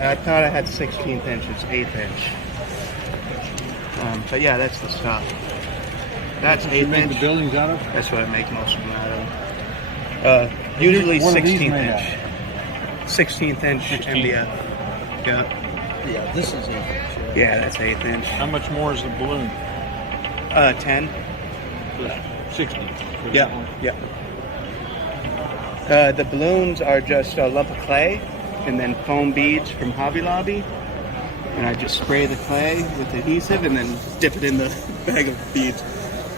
I thought I had 16th inch, it's 8th inch. But yeah, that's the stuff. That's 8th inch. The buildings out of? That's what I make most of them out of. Usually 16th inch. 16th inch MDF. Yeah. Yeah, this is 8th inch. Yeah, that's 8th inch. How much more is the balloon? 10. 60. Yeah. Yeah. The balloons are just a lump of clay and then foam beads from Hobby Lobby. And I just spray the clay with adhesive and then dip it in the bag of beads.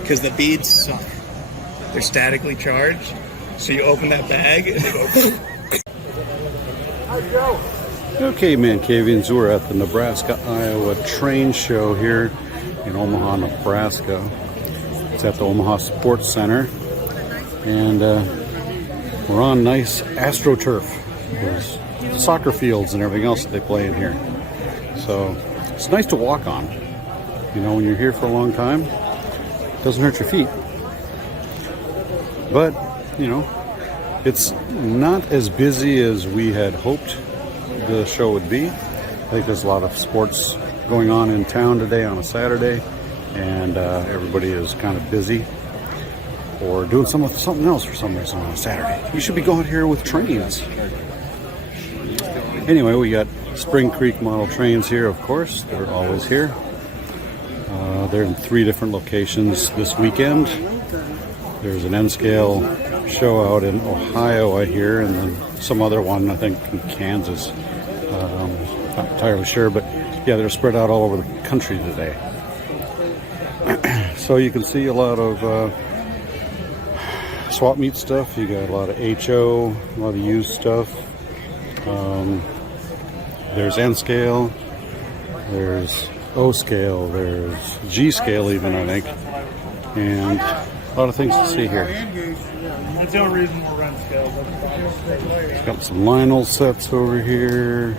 Because the beads suck. They're statically charged. So you open that bag and they go... Okay, ManCavians, we're at the Nebraska-Iowa Train Show here in Omaha, Nebraska. It's at the Omaha Sports Center. And we're on nice AstroTurf. There's soccer fields and everything else that they play in here. So it's nice to walk on. You know, when you're here for a long time, it doesn't hurt your feet. But, you know, it's not as busy as we had hoped the show would be. I think there's a lot of sports going on in town today on a Saturday, and everybody is kind of busy or doing something else for some reason on a Saturday. You should be going here with trains. Anyway, we got Spring Creek model trains here, of course. They're always here. They're in 3 different locations this weekend. There's an N-scale show out in Ohio, I hear, and then some other one, I think, in Kansas. Not entirely sure, but yeah, they're spread out all over the country today. So you can see a lot of swap meet stuff. You got a lot of HO, a lot of used stuff. There's N-scale, there's O-scale, there's G-scale even, I think, and a lot of things to see here. That's the only reason we're running scales. Got some Lionel sets over here.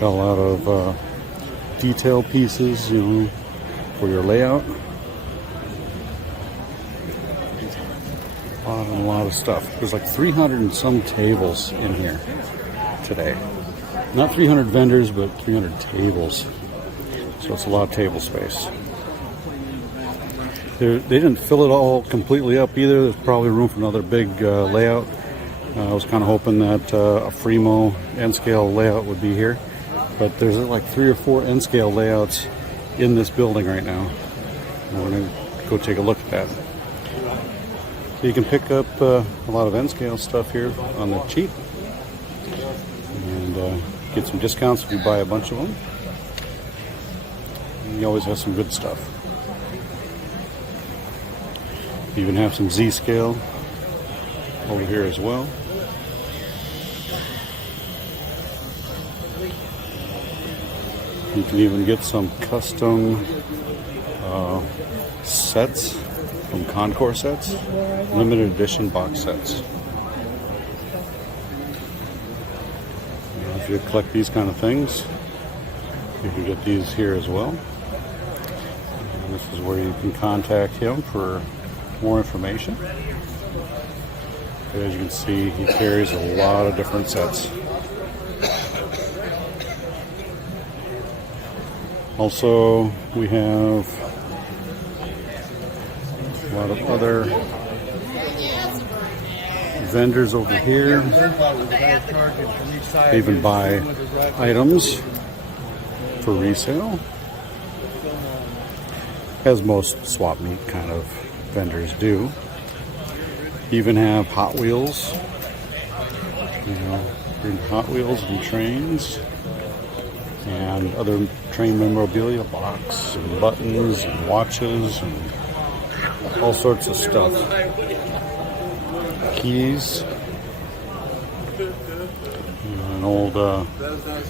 Got a lot of detail pieces, you know, for your layout. A lot of stuff. There's like 300 and some tables in here today. Not 300 vendors, but 300 tables. So it's a lot of table space. They didn't fill it all completely up either. There's probably room for another big layout. I was kind of hoping that a Fremo N-scale layout would be here. But there's like 3 or 4 N-scale layouts in this building right now. I'm going to go take a look at that. So you can pick up a lot of N-scale stuff here on the cheap. And get some discounts if you buy a bunch of them. And you always have some good stuff. You even have some Z-scale over here as well. You can even get some custom sets from Concours Sets, limited edition box sets. If you collect these kind of things, you can get these here as well. And this is where you can contact him for more information. As you can see, he carries a lot of different sets. Also, we have a lot of other vendors over here. They even buy items for resale, as most swap meet kind of vendors do. Even have Hot Wheels, you know, bring Hot Wheels and trains and other train memorabilia, box and buttons and watches and all sorts of stuff. Keys, an old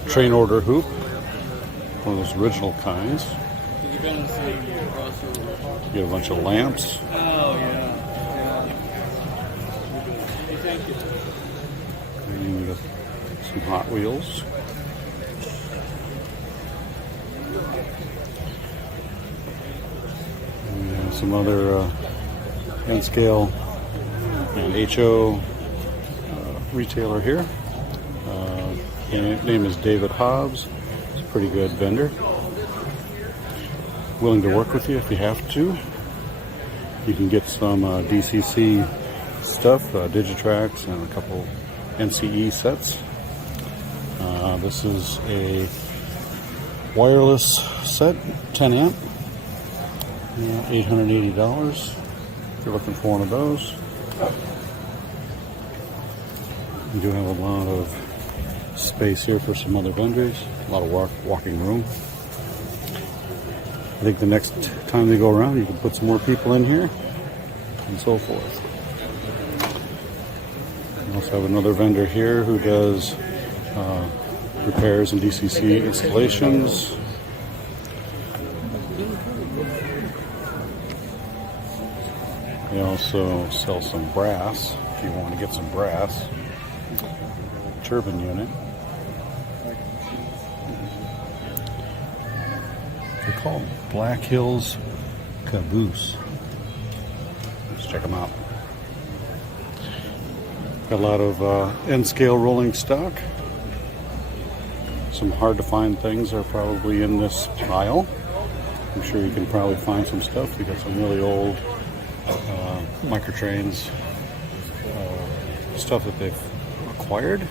train order hoop, one of those original kinds. You get a bunch of lamps. And some Hot Wheels. And some other N scale and HO retailer here. His name is David Hobbs. He's a pretty good vendor. Willing to work with you if you have to. You can get some DCC stuff, Digitraks, and a couple NCE sets. This is a wireless set, 10 amp, $880 if you're looking for one of those. We do have a lot of space here for some other vendors, a lot of walking room. I think the next time they go around, you can put some more people in here and so forth. We also have another vendor here who does repairs and DCC installations. They also sell some brass if you want to get some brass. Turbine unit. They're called Black Hills Caboose. Let's check them out. Got a lot of N-scale rolling stock. Some hard to find things are probably in this pile. I'm sure you can probably find some stuff. We got some really old microtrains, stuff that they've acquired.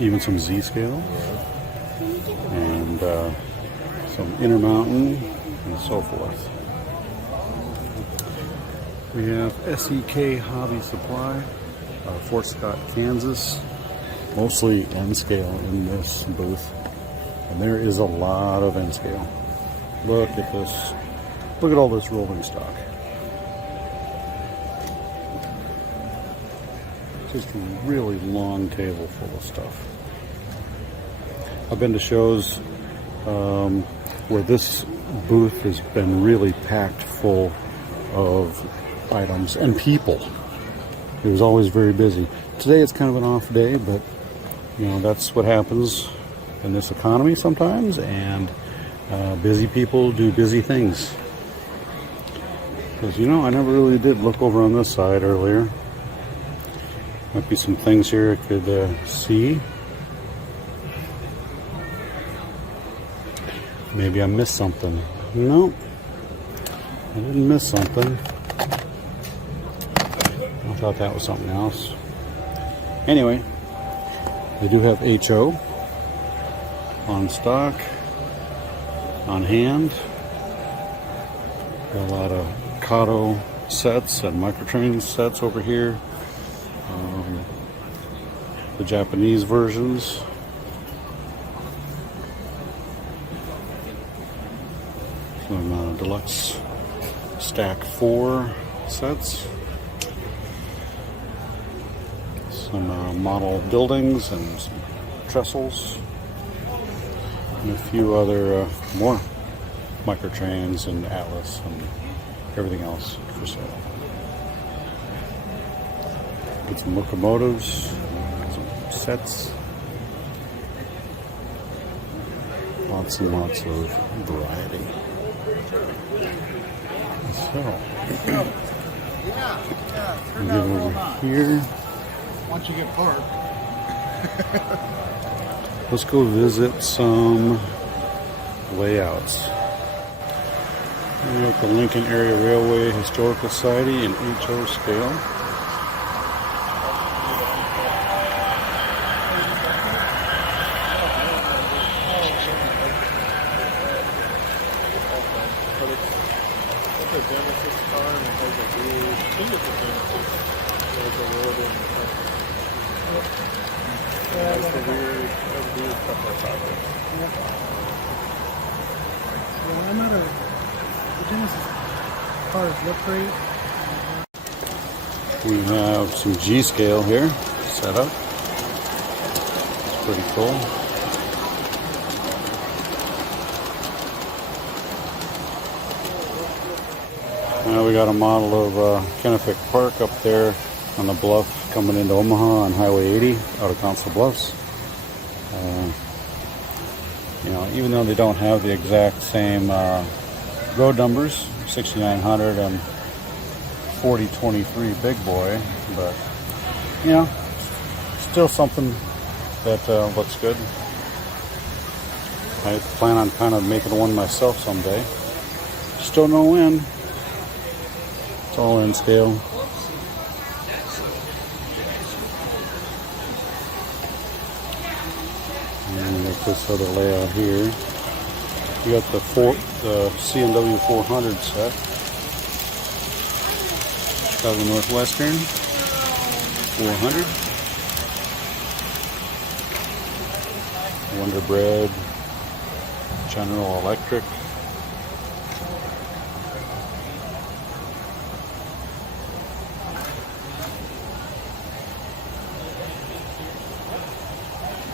Even some Z-scale and some Intermountain and so forth. We have SEK Hobby Supply, Fort Scott, Kansas. Mostly N-scale in this booth, and there is a lot of N-scale. Look at this. Look at all this rolling stock. Just a really long table full of stuff. I've been to shows where this booth has been really packed full of items and people. It was always very busy. Today it's kind of an off day, but you know, that's what happens in this economy sometimes, and busy people do busy things. Because, you know, I never really did look over on this side earlier. Might be some things here I could see. Maybe I missed something. No, I didn't miss something. I thought that was something else. Anyway, they do have HO on stock, on hand. Got a lot of Kato sets and microtrain sets over here. The Japanese versions. Some deluxe stack 4 sets. Some model buildings and some trestles. And a few other more microtrains and Atlas and everything else for sale. Get some locomotives, some sets. Lots and lots of variety. So, we get over here. Once you get parked. Let's go visit some layouts. We're at the Lincoln Area Railway Historical Society in HO scale. We have some G scale here set up. It's pretty cool. Now we got a model of Kennefic Park up there on the bluff coming into Omaha on Highway 80 out of Council Bluffs. You know, even though they don't have the exact same road numbers, 6900 and 4023 big boy, but you know, still something that looks good. I plan on kind of making one myself someday. Just don't know when. It's all in scale. And make this other layout here. You got the C&W 400 set. Chicago Northwestern 400. Wonder Bread. General Electric.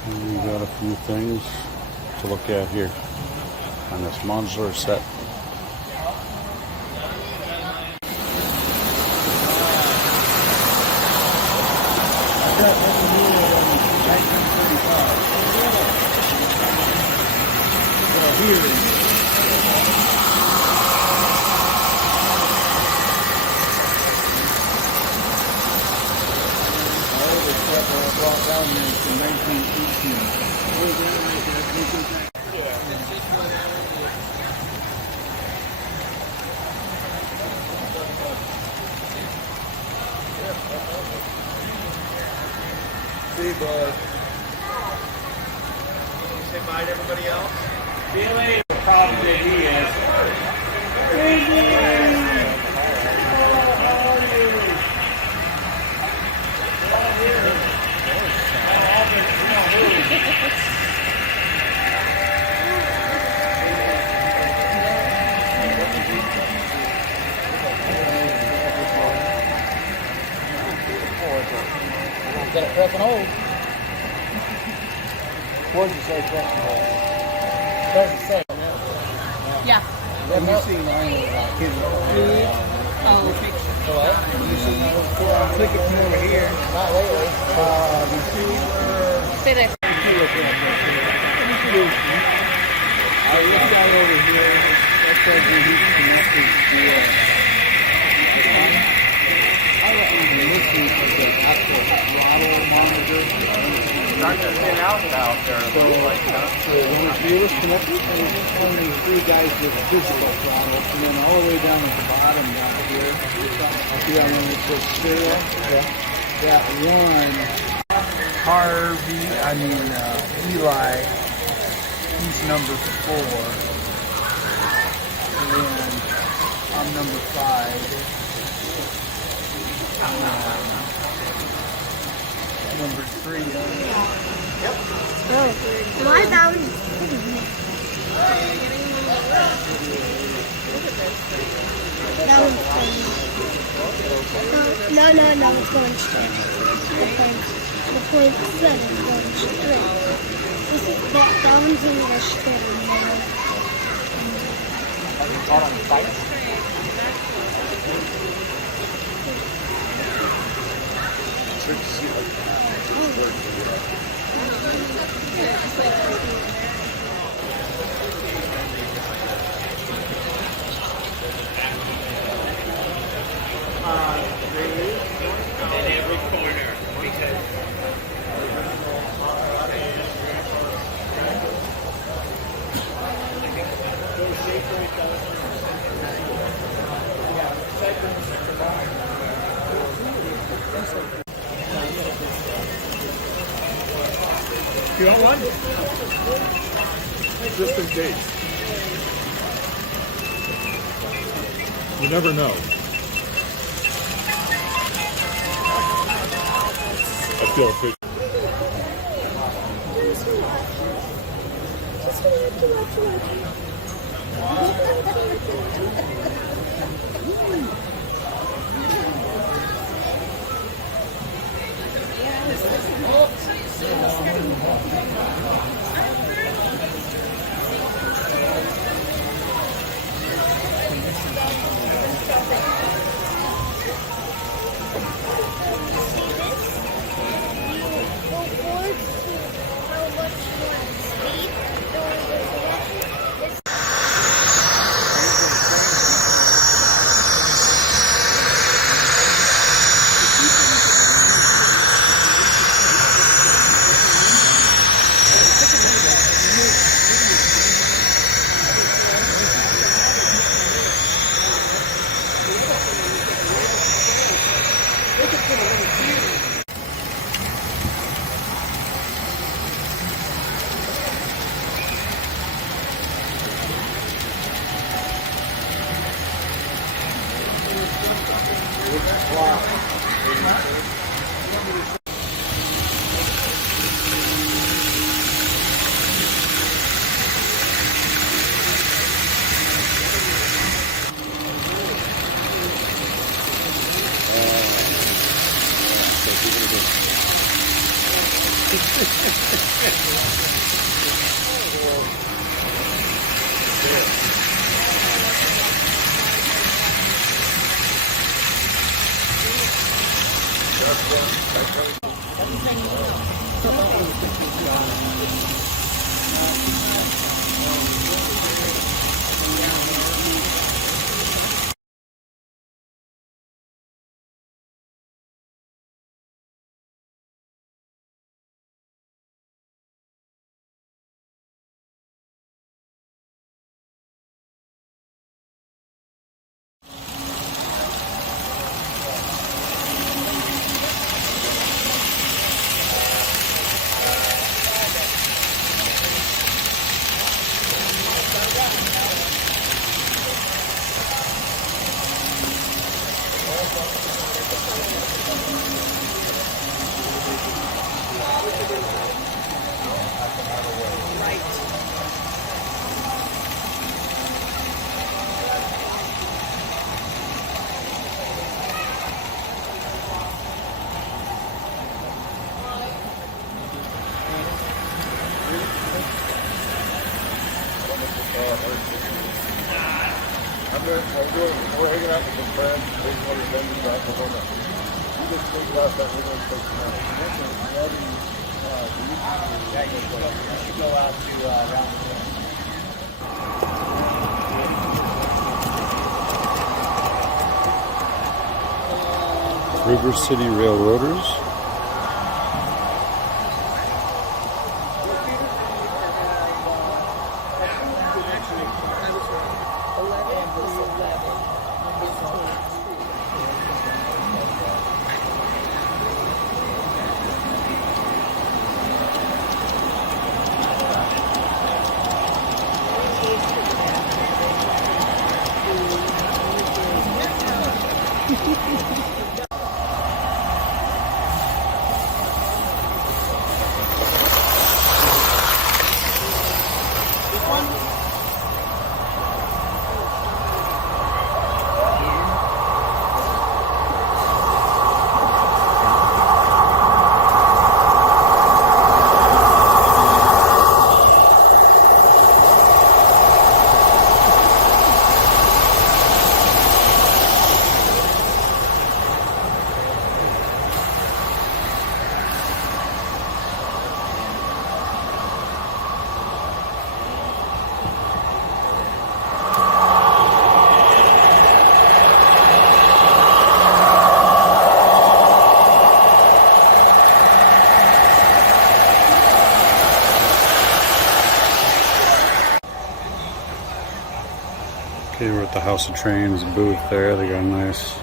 And we got a few things to look at here on this modular set. Brought down here in 1918. See you, bud. Say bye to everybody else. Really? The problem that he has. Got it press and hold. What did you say press and hold? Does it say? Yeah. Let me see mine. Oh, picture. What? I'm clicking from over here. Not lately. Receiver. Stay there. This guy over here. That says he's connected to I wasn't listening for the actual throttle monitor. Starting to thin out there. So when the gear was connected, there was only 3 guys with physical throttle, and then all the way down at the bottom down here, see how when it says stereo? That one, Eli, he's number 4, and then I'm number 5. Number 3. Oh, my down. That one's going. No, it's going straight. The point 7 is going straight. This is that one's going to go straight. Out on the bike? In every corner. You want one? Just in case. You never know. I feel a bit. We're hanging out with some friends. They want to send us out. We're going to just think about that. We're going to take some money. Yeah, you should go out to around River City Railroaders. Okay, we're at the House of Trains booth there. They got a nice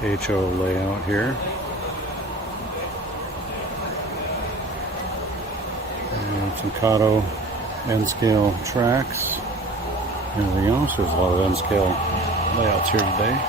HO layout here. And some T.O.A.D N-scale tracks. Everything else. There's a lot of N-scale layouts here today.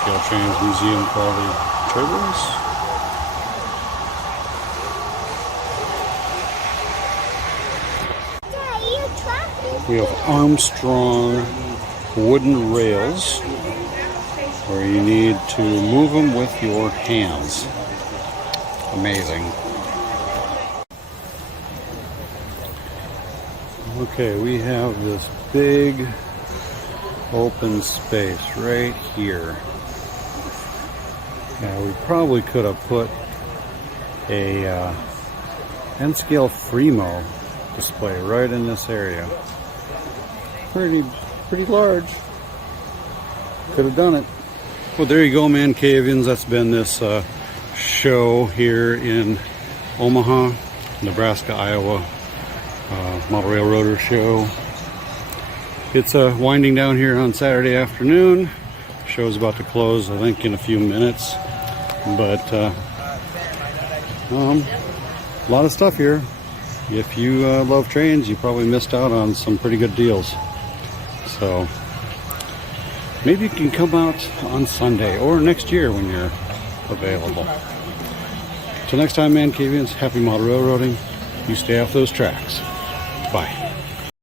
Scale Trains Museum quality turbines. We have Armstrong wooden rails where you need to move them with your hands. Amazing. Okay, we have this big open space right here. Now we probably could have put a N-scale Fremo display right in this area. Pretty large. Could have done it. Well, there you go, ManCavians. That's been this show here in Omaha, Nebraska, Iowa, Model Railroader show. It's winding down here on Saturday afternoon. Show's about to close, I think, in a few minutes. But a lot of stuff here. If you love trains, you probably missed out on some pretty good deals. So maybe you can come out on Sunday or next year when you're available. Till next time, ManCavians, happy model railroading. You stay off those tracks. Bye.